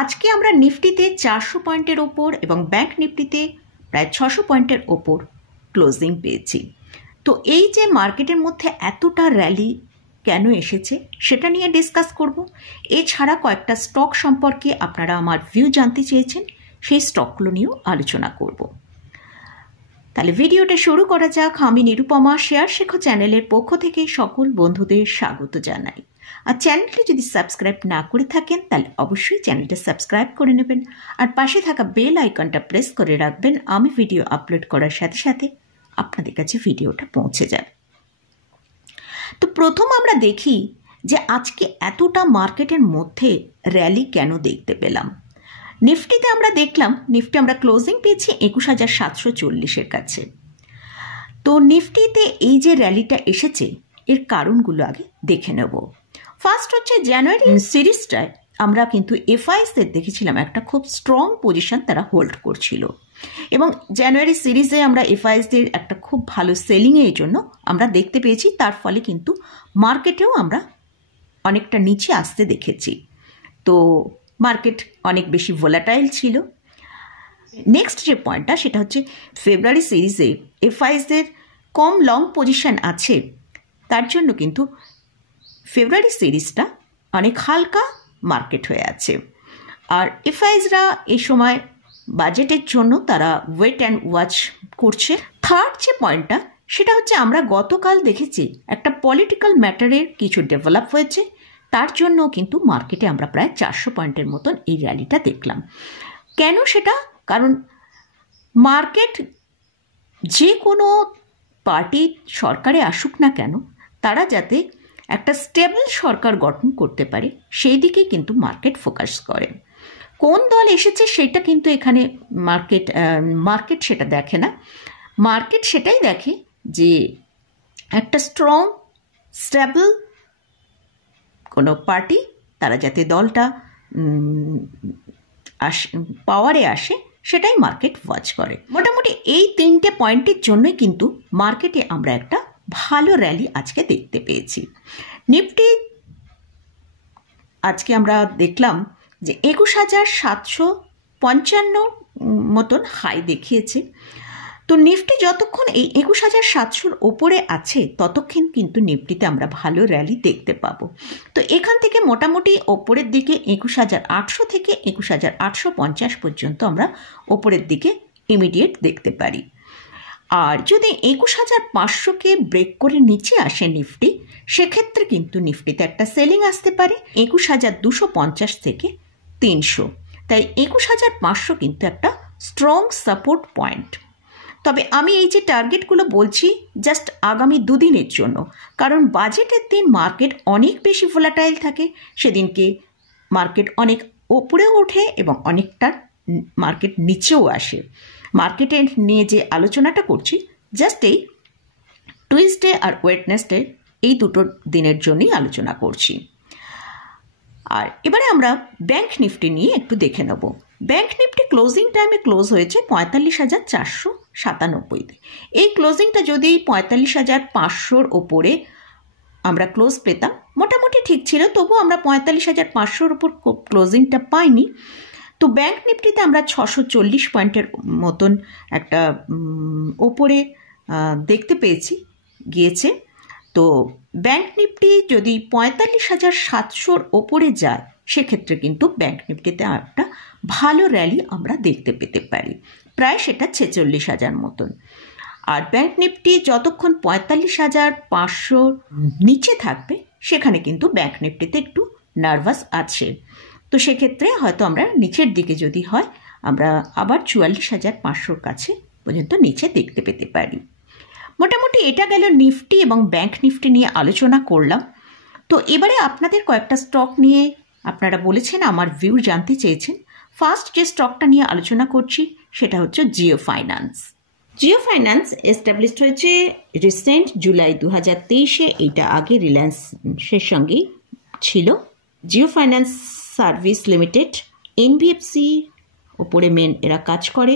আজকে আমরা নিফটিতে 400 পয়েন্টের ওপর এবং ব্যাংক নিফটিতে প্রায় 600 পয়েন্টের ওপর ক্লোজিং পেয়েছি। তো এই যে মার্কেটের মধ্যে এতটা র্যালি কেন এসেছে সেটা নিয়ে ডিসকাস করব। এছাড়া কয়েকটা স্টক সম্পর্কে আপনারা আমার ভিউ জানতে চেয়েছেন, সেই স্টকগুলো নিয়েও আলোচনা করব। তাহলে ভিডিওটা শুরু করা যাক। আমি নিরুপমা শেয়ার শেখো চ্যানেলের পক্ষ থেকে সকল বন্ধুদের স্বাগত জানাই। আর চ্যানেলটি যদি সাবস্ক্রাইব না করে থাকেন তাহলে অবশ্যই চ্যানেলটা সাবস্ক্রাইব করে নেবেন আর পাশে থাকা বেল আইকনটা প্রেস করে রাখবেন। আমি ভিডিও আপলোড করার সাথে সাথে আপনাদের কাছে ভিডিওটা পৌঁছে যাবে। তো প্রথম আমরা দেখি যে আজকে এতটা মার্কেটের মধ্যে র্যালি কেন দেখতে পেলাম। নিফটিতে আমরা দেখলাম, নিফটি আমরা ক্লোজিং পেয়েছি 21,740-এর কাছে। তো নিফটিতে এই যে র্যালিটা এসেছে এর কারণগুলো আগে দেখে নেব। ফার্স্ট হচ্ছে জানুয়ারি সিরিজটায় আমরা কিন্তু এফআইএসদের দেখেছিলাম একটা খুব স্ট্রং পজিশন তারা হোল্ড করছিল এবং জানুয়ারি সিরিজে আমরা এফআইএসদের একটা খুব ভালো সেলিংয়ের জন্য আমরা দেখতে পেয়েছি। তার ফলে কিন্তু মার্কেটেও আমরা অনেকটা নিচে আসতে দেখেছি। তো মার্কেট অনেক বেশি ভোলাটাইল ছিল। নেক্সট যে পয়েন্টটা সেটা হচ্ছে ফেব্রুয়ারি সিরিজে এফআইএসদের কম লং পজিশন আছে, তার জন্য কিন্তু ফেব্রুয়ারি সিরিজটা অনেক হালকা মার্কেট হয়ে আছে। আর এফআইএসরা এই সময় বাজেটের জন্য তারা ওয়েট অ্যান্ড ওয়াচ করছে। থার্ড যে পয়েন্টটা সেটা হচ্ছে আমরা গতকাল দেখেছি একটা পলিটিক্যাল ম্যাটারের কিছু ডেভেলপ হয়েছে, তার জন্য কিন্তু মার্কেটে আমরা প্রায় 400 পয়েন্টের মতন এই র্যালিটা দেখলাম। কেন সেটা? কারণ মার্কেট যে কোনো পার্টি সরকারে আসুক না কেন তারা যাতে একটা স্টেবল সরকার গঠন করতে পারে সেই দিকে কিন্তু মার্কেট ফোকাস করে। কোন দল এসেছে সেটা কিন্তু এখানে মার্কেট সেটা দেখে না। মার্কেট সেটাই দেখে যে একটা স্ট্রং স্টেবল কোনো পার্টি তারা যাতে দলটা পাওয়ারে আসে সেটাই মার্কেট ওয়াচ করে। মোটামুটি এই তিনটে পয়েন্টের জন্যই কিন্তু মার্কেটে আমরা একটা ভালো র্যালি আজকে দেখতে পেয়েছি। নিফটি আজকে আমরা দেখলাম যে 21,755 মতন হাই দেখিয়েছে। তো নিফটি যতক্ষণ এই 21,700-র ওপরে আছে ততক্ষণ কিন্তু নিফটিতে আমরা ভালো র্যালি দেখতে পাবো। তো এখান থেকে মোটামুটি ওপরের দিকে 21,800 থেকে 21,850 পর্যন্ত আমরা ওপরের দিকে ইমিডিয়েট দেখতে পারি। আর যদি 21,500-কে ব্রেক করে নিচে আসে নিফটি, সেক্ষেত্রে কিন্তু নিফটিতে একটা সেলিং আসতে পারে 21,250 থেকে 300। তাই 21,500 কিন্তু একটা স্ট্রং সাপোর্ট পয়েন্ট। তবে আমি এই যে টার্গেটগুলো বলছি জাস্ট আগামী দুদিনের জন্য, কারণ বাজেটের দিন মার্কেট অনেক বেশি ভোলাটাইল থাকে। সেদিনকে মার্কেট অনেক ওপরেও ওঠে এবং অনেকটা মার্কেট নিচেও আসে। মার্কেটে নিয়ে যে আলোচনাটা করছি জাস্ট এই টুইসডে আর ওয়েডনেসডে এই দুটো দিনের জন্যই আলোচনা করছি। আর এবারে আমরা ব্যাংক নিফটি নিয়ে একটু দেখে নেব। ব্যাংক নিফটি ক্লোজিং টাইমে ক্লোজ হয়েছে 45,497-তে। এই ক্লোজিংটা যদি 45,500-র ওপরে আমরা ক্লোজ পেতাম মোটামুটি ঠিক ছিল, তবু আমরা 45,500-র ওপর ক্লোজিংটা পাইনি। তো ব্যাংক নিফটিতে আমরা 640 পয়েন্টের মতন একটা ওপরে দেখতে পেয়েছি গিয়েছে। তো ব্যাংক নিফটি যদি 45,700-র ওপরে যায় সেক্ষেত্রে কিন্তু ব্যাংক নিফটিতে একটা ভালো র্যালি আমরা দেখতে পেতে পারি, প্রায় সেটা 46,000 মতন। আর ব্যাংক নিফটি যতক্ষণ 45,500 নিচে থাকবে সেখানে কিন্তু ব্যাংক নিফটিতে একটু নার্ভাস আছে। তো সেক্ষেত্রে হয়তো আমরা নিচের দিকে যদি হয় আমরা আবার 44,500-র কাছে পর্যন্ত নিচে দেখতে পেতে পারি। মোটামুটি এটা গেল নিফটি এবং ব্যাংক নিফটি নিয়ে আলোচনা করলাম। তো এবারে আপনাদের কয়েকটা স্টক নিয়ে আপনারা বলেছেন, আমার ভিউ জানতে চেয়েছেন। ফার্স্ট যে স্টকটা নিয়ে আলোচনা করছি সেটা হচ্ছে Jio finance. Jio finance established হয়েছে রিসেন্ট জুলাই 2023-এ। এইটা আগে রিলায়েন্সের সঙ্গেই ছিল। Jio finance service limited NBFC ওপরে মেন এরা কাজ করে।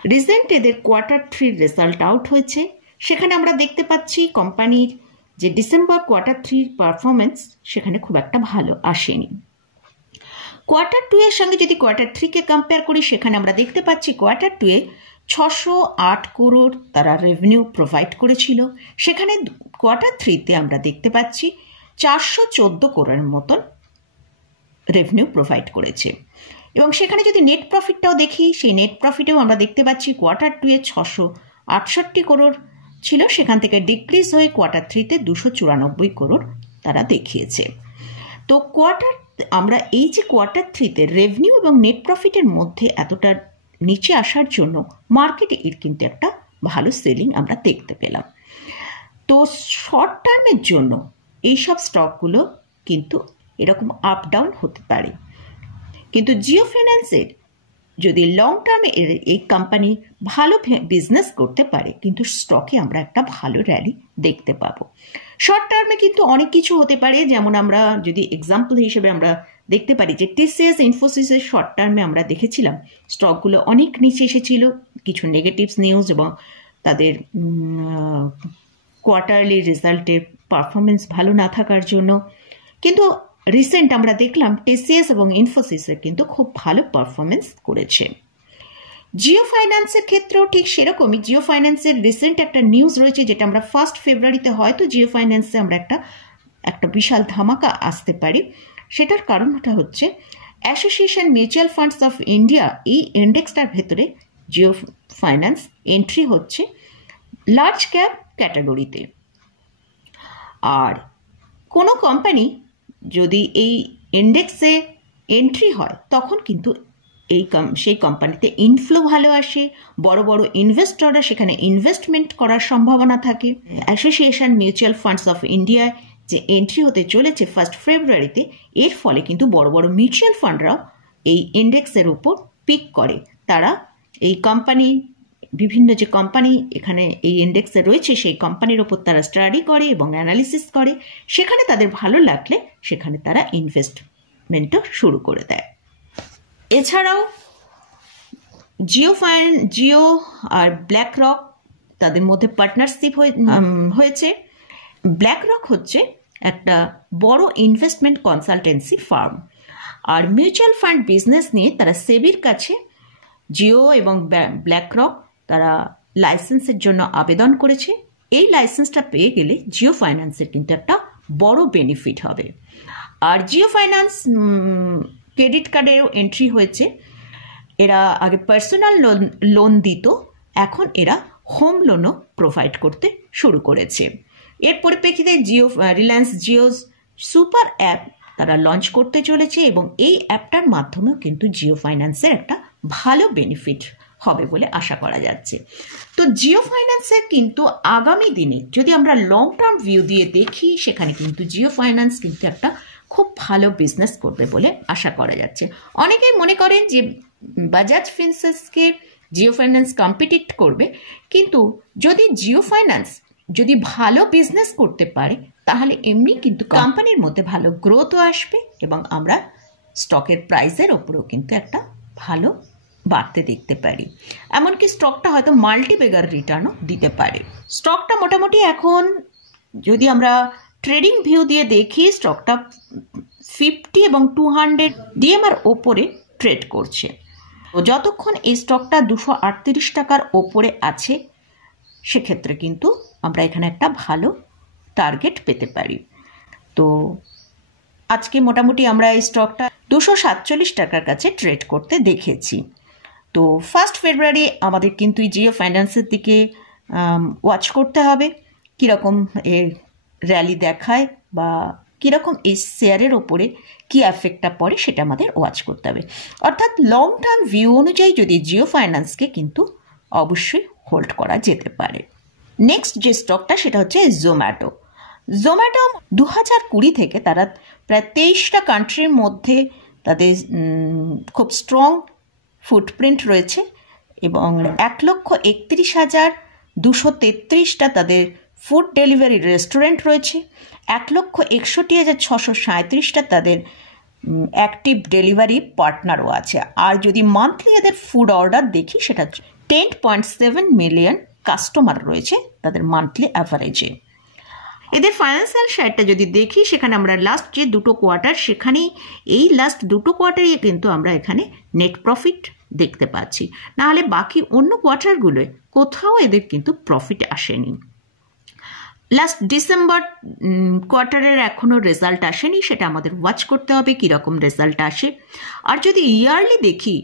রিসেন্ট এদের Q3 রেজাল্ট আউট হয়েছে, সেখানে আমরা দেখতে পাচ্ছি কোম্পানির যে ডিসেম্বর Q3 পারফরমেন্স সেখানে খুব একটা ভালো আসেনি। কোয়ার্টার 2 এর সঙ্গে যদি কোয়ার্টার 3 কে কম্পেয়ার করি, সেখানে আমরা দেখতে পাচ্ছি কোয়ার্টার 2 এ 608 করোড় তারা রেভিনিউ প্রোভাইড করেছিল, সেখানে কোয়ার্টার 3 তে আমরা দেখতে পাচ্ছি 414 করোড়ের মতন রেভিনিউ প্রোভাইড করেছে। এবং সেখানে যদি নেট প্রফিটটাও দেখি, সেই নেট প্রফিটেও আমরা দেখতে পাচ্ছি কোয়ার্টার 2 এ 668 করোড় ছিল, সেখান থেকে ডিক্রিজ হয়ে কোয়ার্টার 3 তে 294 করোড় তারা দেখিয়েছে। তো আমরা এই যে কোয়ার্টার 3 তে রেভিনিউ এবং নেট প্রফিটের মধ্যে এতটা নিচে আসার জন্য মার্কেটে এর কিন্তু একটা ভালো সেলিং আমরা দেখতে পেলাম। তো শর্ট টার্মের জন্য এইসব স্টকগুলো কিন্তু এরকম আপ ডাউন হতে পারে, কিন্তু জিও ফাইন্যান্সের যদি লং টার্মে এই কোম্পানি ভালো বিজনেস করতে পারে, কিন্তু স্টকে আমরা একটা ভালো র্যালি দেখতে পাবো। শর্ট টার্মে কিন্তু অনেক কিছু হতে পারে, যেমন আমরা যদি এক্সাম্পল হিসেবে আমরা দেখতে পারি যে টিসিএস ইনফোসিসের শর্ট টার্মে আমরা দেখেছিলাম স্টকগুলো অনেক নিচে এসেছিল, কিছু নেগেটিভস নিউজ এবং তাদের কোয়ার্টারলি রেজাল্টের পারফরমেন্স ভালো না থাকার জন্য। কিন্তু রিসেন্ট আমরা দেখলাম টিসিএস এবং ইনফোসিসের কিন্তু খুব ভালো পারফরমেন্স করেছে। জিও ফাইন্যান্সের ক্ষেত্রেও ঠিক সেরকমই। জিও ফাইন্যান্সের রিসেন্ট একটা নিউজ রয়েছে, যেটা আমরা 1 ফেব্রুয়ারিতে হয়তো জিও ফাইন্যান্সে আমরা একটা বিশাল ধামাকা আসতে পারি। সেটার কারণটা হচ্ছে association mutual funds of India, এই ইন্ডেক্সটার ভেতরে জিও ফাইন্যান্স এন্ট্রি হচ্ছে লার্জ ক্যাপ ক্যাটাগরিতে। আর কোনো কোম্পানি যদি এই ইন্ডেক্সে এন্ট্রি হয়, তখন কিন্তু সেই কোম্পানিতে ইনফ্লো ভালো আসে, বড় বড় ইনভেস্টররা সেখানে ইনভেস্টমেন্ট করার সম্ভাবনা থাকে। Association mutual funds of India যে এন্ট্রি হতে চলেছে 1 ফেব্রুয়ারিতে, এর ফলে কিন্তু বড় বড় মিউচুয়াল ফান্ডরাও এই ইন্ডেক্সের উপর পিক করে। তারা এই কোম্পানি, বিভিন্ন যে কোম্পানি এখানে এই ইন্ডেক্সে রয়েছে, সেই কোম্পানির ওপর তারা স্টাডি করে এবং অ্যানালিসিস করে, সেখানে তাদের ভালো লাগলে সেখানে তারা ইনভেস্টমেন্টও শুরু করে দেয়। এছাড়াও জিও আর ব্ল্যাক রক, তাদের মধ্যে পার্টনারশিপ হয়েছে। ব্ল্যাক রক হচ্ছে একটা বড় ইনভেস্টমেন্ট কনসালটেন্সি ফার্ম, আর মিউচুয়াল ফান্ড বিজনেস নিয়ে তারা সেবির কাছে জিও এবং ব্ল্যাক রক তারা লাইসেন্সের জন্য আবেদন করেছে। এই লাইসেন্সটা পেয়ে গেলে জিও ফাইন্যান্সের কিন্তু একটা বড় বেনিফিট হবে। আর জিও ফাইন্যান্স ক্রেডিট কার্ডেরও এন্ট্রি হয়েছে। এরা আগে পার্সোনাল লোন দিত, এখন এরা হোম লোনও প্রোভাইড করতে শুরু করেছে। এর পরিপ্রেক্ষিতে রিলায়েন্স জিওস সুপার অ্যাপ তারা লঞ্চ করতে চলেছে, এবং এই অ্যাপটার মাধ্যমেও কিন্তু জিও ফাইন্যান্সের একটা ভালো বেনিফিট হবে বলে আশা করা যাচ্ছে। তো জিও ফাইন্যান্সের কিন্তু আগামী দিনে যদি আমরা লং টার্ম ভিউ দিয়ে দেখি, সেখানে কিন্তু জিও ফাইন্যান্স কিন্তু একটা খুব ভালো বিজনেস করবে বলে আশা করা যাচ্ছে। অনেকেই মনে করেন যে বাজাজ ফিন্সার্সকে জিও ফাইন্যান্স কম্পিটিট করবে, কিন্তু যদি জিও ফাইন্যান্স যদি ভালো বিজনেস করতে পারে, তাহলে এমনি কিন্তু কোম্পানির মধ্যে ভালো গ্রোথও আসবে, এবং আমরা স্টকের প্রাইসের ওপরেও কিন্তু একটা ভালো বাড়তে দেখতে পারি। এমনকি স্টকটা হয়তো মাল্টিবেগার রিটার্নও দিতে পারে। স্টকটা মোটামুটি এখন যদি আমরা ট্রেডিং ভিউ দিয়ে দেখি, স্টকটা 50 এবং 200 ডিএমআর ওপরে ট্রেড করছে। তো যতক্ষণ এই স্টকটা 238 টাকার ওপরে আছে, সেক্ষেত্রে কিন্তু আমরা এখানে একটা ভালো টার্গেট পেতে পারি। তো আজকে মোটামুটি আমরা এই স্টকটা 247 টাকার কাছে ট্রেড করতে দেখেছি। তো 1 ফেব্রুয়ারি আমাদের কিন্তু জিও ফাইন্যান্সের দিকে ওয়াচ করতে হবে, কীরকম এর র্যালি দেখায় বা কীরকম এই শেয়ারের ওপরে কী এফেক্টটা পড়ে, সেটা আমাদের ওয়াচ করতে হবে। অর্থাৎ লং টার্ম ভিউ অনুযায়ী যদি জিও ফাইন্যান্সকে কিন্তু অবশ্যই হোল্ড করা যেতে পারে। নেক্সট যে স্টকটা সেটা হচ্ছে জোম্যাটো। 2020 থেকে তারা প্রায় 23টা কান্ট্রির মধ্যে তাদের খুব স্ট্রং ফুটপ্রিন্ট রয়েছে, এবং 1,31,233টা তাদের ফুড ডেলিভারি রেস্টুরেন্ট রয়েছে, 1,61,637টা তাদের অ্যাক্টিভ ডেলিভারি পার্টনারও আছে। আর যদি মান্থলি এদের ফুড অর্ডার দেখি, সেটা 10.7 মিলিয়ন কাস্টমার রয়েছে তাদের মান্থলি অ্যাভারেজে। এদের ফাইন্যান্সিয়াল সাইডটা যদি দেখি সেখানে আমরা লাস্ট যে দুটো কোয়ার্টার সেখানেই এই লাস্ট দুটো কোয়ার্টারই কিন্তু আমরা এখানে নেট প্রফিট দেখতে পাচ্ছি, নাহলে বাকি অন্য কোয়ার্টারগুলোয় কোথাও এদের কিন্তু প্রফিট আসেনি। লাস্ট ডিসেম্বর কোয়ার্টারের এখনও রেজাল্ট আসেনি, সেটা আমাদের ওয়াচ করতে হবে কীরকম রেজাল্ট আসে। আর যদি ইয়ারলি দেখি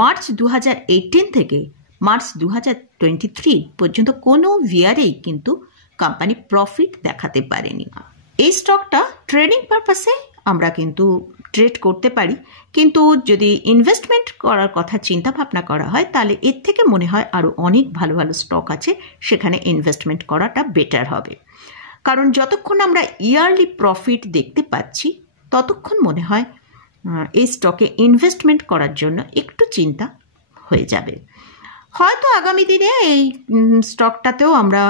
মার্চ 2018 থেকে মার্চ 2023 পর্যন্ত কোনো ইয়ারেই কিন্তু কোম্পানি প্রফিট দেখাতে পারেনি। এই স্টকটা ট্রেডিং পারপাসে আমরা কিন্তু ট্রেড করতে পারি, কিন্তু যদি ইনভেস্টমেন্ট করার কথা চিন্তা ভাবনা করা হয় তাহলে এর থেকে মনে হয় আরও অনেক ভালো ভালো স্টক আছে, সেখানে ইনভেস্টমেন্ট করাটা বেটার হবে। কারণ যতক্ষণ আমরা ইয়ারলি প্রফিট দেখতে পাচ্ছি ততক্ষণ মনে হয় এই স্টকে ইনভেস্টমেন্ট করার জন্য একটু চিন্তা হয়ে যাবে। হয়তো আগামী দিনে এই স্টকটাতেও আমরা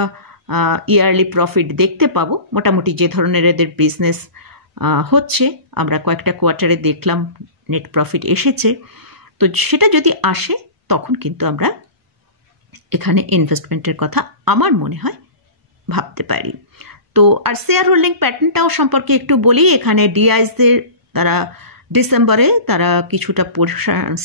ইয়ারলি প্রফিট দেখতে পাবো। মোটামুটি যে ধরনের এদের বিজনেস হচ্ছে, আমরা কয়েকটা কোয়ার্টারে দেখলাম নেট প্রফিট এসেছে, তো সেটা যদি আসে তখন কিন্তু আমরা এখানে ইনভেস্টমেন্টের কথা আমার মনে হয় ভাবতে পারি। তো আর শেয়ার হোল্ডিং প্যাটার্নটাও সম্পর্কে একটু বলি। এখানে ডিআইসদের তারা ডিসেম্বরে তারা কিছুটা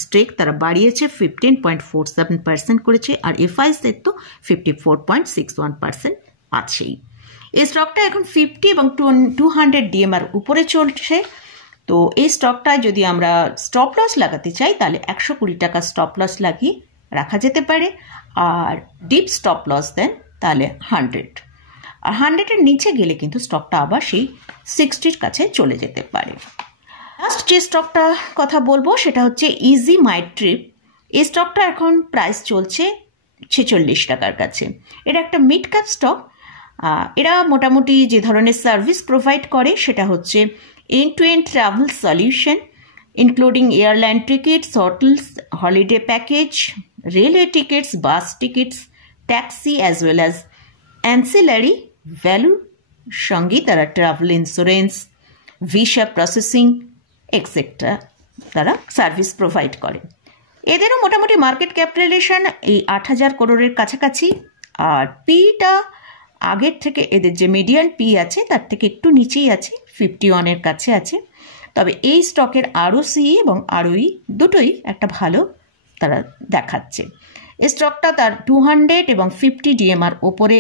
স্টেক তারা বাড়িয়েছে, 15.47% করেছে, আর এফআইসের তো 54.61% আছেই। এই স্টকটা এখন 50 এবং 200 ডিএমআর উপরে চলছে। তো এই স্টকটায় যদি আমরা স্টপ লস লাগাতে চাই তাহলে 120 টাকা স্টপ লস লাগিয়ে রাখা যেতে পারে, আর ডিপ স্টপ লস দেন তাহলে 100, আর 100-এর নিচে গেলে কিন্তু স্টকটা আবার সেই 60-র কাছে চলে যেতে পারে। লাস্ট যে স্টকটা কথা বলবো সেটা হচ্ছে ইজি মাই ট্রিপ। এই স্টকটা এখন প্রাইস চলছে 46 টাকার কাছে। এটা একটা মিড ক্যাপ স্টক। এরা মোটামুটি যে ধরনের সার্ভিস প্রোভাইড করে সেটা হচ্ছে end to end travel solution, including airline tickets, hotels, holiday package, railway tickets, bus tickets, taxi as well as ancillary value, সঙ্গে তারা travel insurance, visa processing etcetera তারা সার্ভিস প্রোভাইড করে। এদেরও মোটামুটি মার্কেট ক্যাপিটালাইজেশন এই 8,000 করোড়ের কাছাকাছি, আর পিটা আগের থেকে এদের যে মিডিয়ান পি আছে তার থেকে একটু নিচেই আছে, 51-এর কাছে আছে। তবে এই স্টকের আরওসি এবং আরওই দুটোই একটা ভালো তারা দেখাচ্ছে। এই স্টকটা তার 200 এবং 50 ডিএমআর ওপরে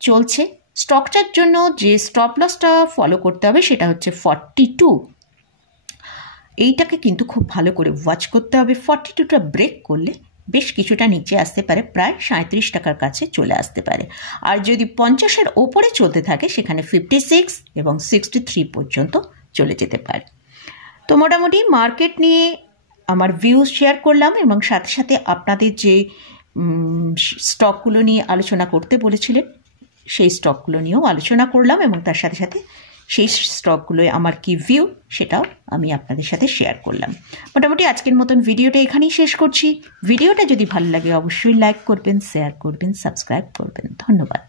চলছে। স্টকটার জন্য যে স্টপ লসটা ফলো করতে হবে সেটা হচ্ছে 42। এইটাকে কিন্তু খুব ভালো করে ওয়াচ করতে হবে। 42টা ব্রেক করলে বেশ কিছুটা নিচে আসতে পারে, প্রায় 37 টাকার কাছে চলে আসতে পারে। আর যদি 50-এর ওপরে চলতে থাকে সেখানে 56 এবং 63 পর্যন্ত চলে যেতে পারে। তো মোটামুটি মার্কেট নিয়ে আমার ভিউজ শেয়ার করলাম, এবং সাথে সাথে আপনাদের যে স্টকগুলো নিয়ে আলোচনা করতে বলেছিলেন সেই স্টকগুলো নিয়েও আলোচনা করলাম, এবং তার সাথে সাথে সেই স্টকগুলোয় আমার কি ভিউ সেটাও আমি আপনাদের সাথে শেয়ার করলাম। মোটামুটি আজকের মতন ভিডিওটা এখানেই শেষ করছি। ভিডিওটা যদি ভালো লাগে অবশ্যই লাইক করবেন, শেয়ার করবেন, সাবস্ক্রাইব করবেন। ধন্যবাদ।